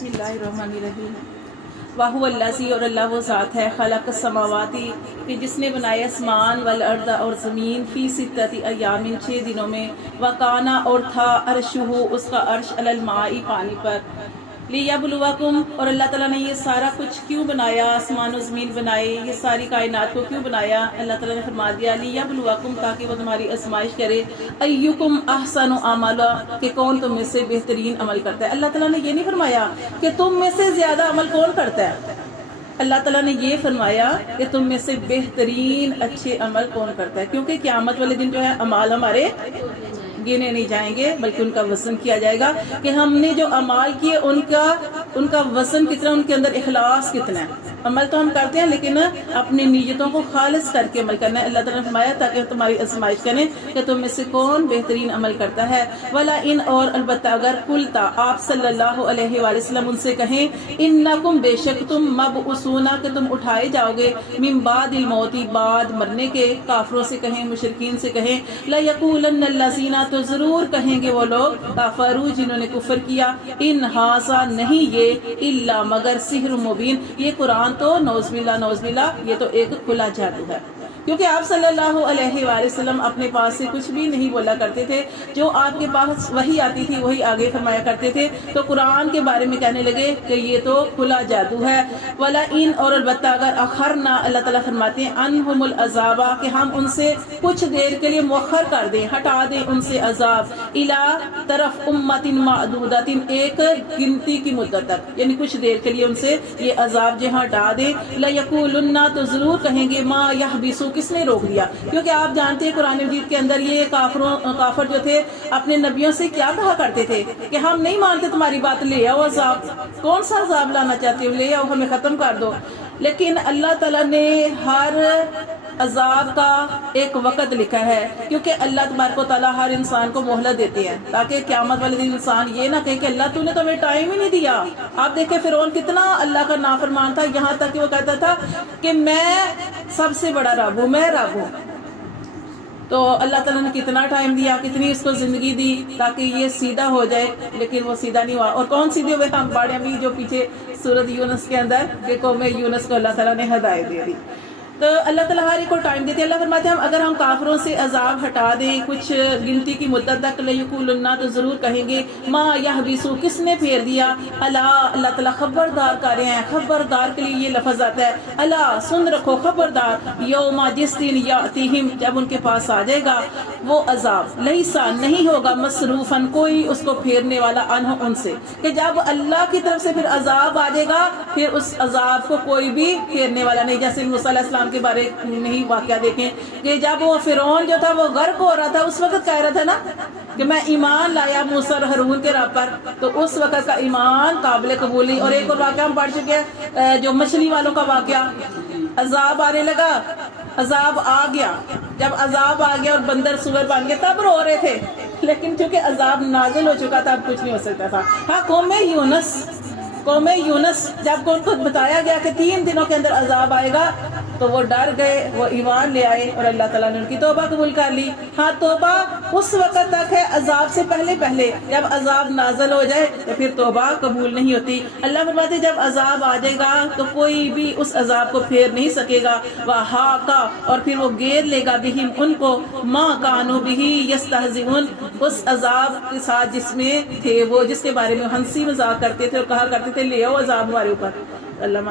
बिस्मिल्लाहिर्रहमानिर्रहीम। वाहुवल्लाज़ी, और अल्लाह वो ज़ात है, खलक़ समावाती, कि जिसने बनाया आसमान वल अर्द और ज़मीन, फ़ी सित्तति अय्यामिन 6 दिनों में, वकाना और था अर्शुहु उसका अर्श अलल माई पानी पर, लियब्लुवकुम, और अल्लाह ताला ने ये सारा कुछ क्यों बनाया, आसमान और ज़मीन बनाए, ये सारी कायनात को क्यों बनाया। अल्लाह ताला ने फरमा दिया लियब्लुवकुम, ताकि वो तुम्हारी आजमाइश करे, अय्युकुम अहसनु अमला, कि कौन तुम में से बेहतरीन अमल करता है। अल्लाह ताला ने ये नहीं फरमाया कि तुम में से ज्यादा अमल कौन करता है, अल्लाह ताला ने ये फरमाया कि तुम में से बेहतरीन अच्छे अमल कौन करता है, क्योंकि क़यामत वाले दिन जो है अमाल हमारे गिने नहीं जाएंगे, बल्कि उनका वज़न किया जाएगा कि हमने जो अमाल किए उनका वज़न कितना, उनके अंदर इखलास कितना है। अमल तो हम करते हैं लेकिन अपनी नीयतों को खालिस करके अमल करना है। अल्लाह ताला ने फरमाया ताकि तुम्हारी आजमाइश करें कि तुम में से कौन बेहतरीन अमल करता है। वला इन, और अलबत्ता अगर कुलता आप सल्लल्लाहु अलैहि वसल्लम उनसे कहें, इन्नकुम बेशक तुम मबऊसूना, कि तुम उठाए जाओगे, मिन बादिल मौती, बाद मरने के, काफरों से कहें, मुशरिकीन से कहें, ला यकूलन्नल लज़ीना, तो जरूर कहेंगे वो लोग, काफरू जिन्होंने कुफर किया, इन हासा नहीं ये, इल्ला मगर सिहर मुबीन, ये कुरान तो नौज़बिल्ला ये तो एक खुला जादू है। क्योंकि आप सल्लल्लाहु अलैहि वसल्लम अपने पास से कुछ भी नहीं बोला करते थे, जो आपके पास वही आती थी वही आगे फरमाया करते थे। तो कुरान के बारे में कहने लगे कि ये तो खुला जादू है। वला इन, और अलबत्ता अगर अखरना, अल्लाह ताला फरमाते हैं, अनहुमुल अज़ाबा, कि हम उनसे कुछ देर के लिए मुअख्खर कर दें, हटा दें उनसे अजाब, इला तरफ उम्मतिन मादूदातिन, एक गिनती की मुद्दत तक, यानी कुछ देर के लिए उनसे ये अजाब जो हटा दें। ला यकूलुन्ना, तो जरूर कहेंगे, मा यहबिसु, किसने रोक दिया। क्योंकि आप जानते हैं कुरान मजीद के अंदर ये काफर जो थे अपने नबियों से क्या कहा करते थे कि हम नहीं मानते तुम्हारी बात, ले आओ अजाब, कौन सा अजाब लाना चाहते हो, ले आओ, हमें खत्म कर दो। लेकिन अल्लाह ताला ने हर अजाब का एक वक़्त लिखा है, क्योंकि अल्लाह तबारक व तआला हर इंसान को मोहलत देते हैं, ताकि क़यामत वाले दिन इंसान ये ना कहे कि अल्लाह तूने तो हमें टाइम ही नहीं दिया। आप देखें फिरौन कितना अल्लाह का नाफरमान था, यहाँ तक कि वो कहता था कि मैं सबसे बड़ा रब हूँ, मैं रब हूँ। तो अल्लाह ताला ने कितना टाइम दिया, कितनी इसको जिंदगी दी ताकि ये सीधा हो जाए, लेकिन वो सीधा नहीं हुआ। और कौन सीधे हुए, हम पढ़े अभी जो पीछे सूरत यूनुस के अंदर कि कौम यूनुस को अल्लाह ताला ने हिदायत दे दी। तो अल्लाह ताला हर एक को टाइम देते हैं। अल्लाह फरमाते हैं अगर हम काफरों से अजाब हटा दें कुछ गिनती की मुद्दत तक, लयकुलुन्ना, तो जरूर कहेंगे, मा यहबिसु, किसने फेर दिया, अला, अल्लाह ताला खबरदार कर रहे हैं, खबरदार के लिए ये लफ्ज आता है, अला, सुन रखो, खबरदार, यौमा, जिस दिन, यातिहिम, जब उनके पास आ जाएगा वो अजाब, लैसा, नहीं होगा, मसरूफन, कोई उसको फेरने वाला, अनहु, उनसे, कि जब अल्लाह की तरफ से फिर अजाब आ जाएगा फिर उस अजाब को कोई भी फेरने वाला नहीं। जैसे मूसा अलैहिस्सलाम के बारे में ही वाकया देखें कि जब वो फिरौन जो था वो गर्क हो रहा था, उस वक्त कह रहा था ना कि मैं ईमान लाया मूसा और हारून के रब पर, तो उस वक्त का ईमान काबिल कबूली। और एक और वाकया हम पढ़ चुके हैं, जो मछली वालों का वाकया, अजाब आने लगा, अजाब आ गया, जब अजाब आ गया और बंदर सुअर बन गए तब रो रहे थे, लेकिन चूंकि अजाब नाजिल हो चुका था अब कुछ नहीं हो सकता था। हाँ, कौम यूनुस जब उनको बताया गया कि 3 दिनों के अंदर अजाब आएगा तो वो डर गए, वो ईमान ले आए और अल्लाह ताला ने उनकी तौबा कबूल कर ली। हाँ, तौबा उस वक्त तक है, अजाब से पहले पहले, जब अजाब नाज़िल हो जाए तो फिर तौबा कबूल नहीं होती। अल्लाह फरमाते जब अजाब आ जाएगा तो कोई भी उस अजाब को फेर नहीं सकेगा। वहा का, और फिर वो घेर लेगा बिहिम, उनको, मा कानू बिही यस्तहज़िऊन, उस अजाब के साथ जिसमें थे वो, जिसके बारे में हंसी मजाक करते थे और कहा करते थे ले आओ अजाब हमारे ऊपर। अल्लाह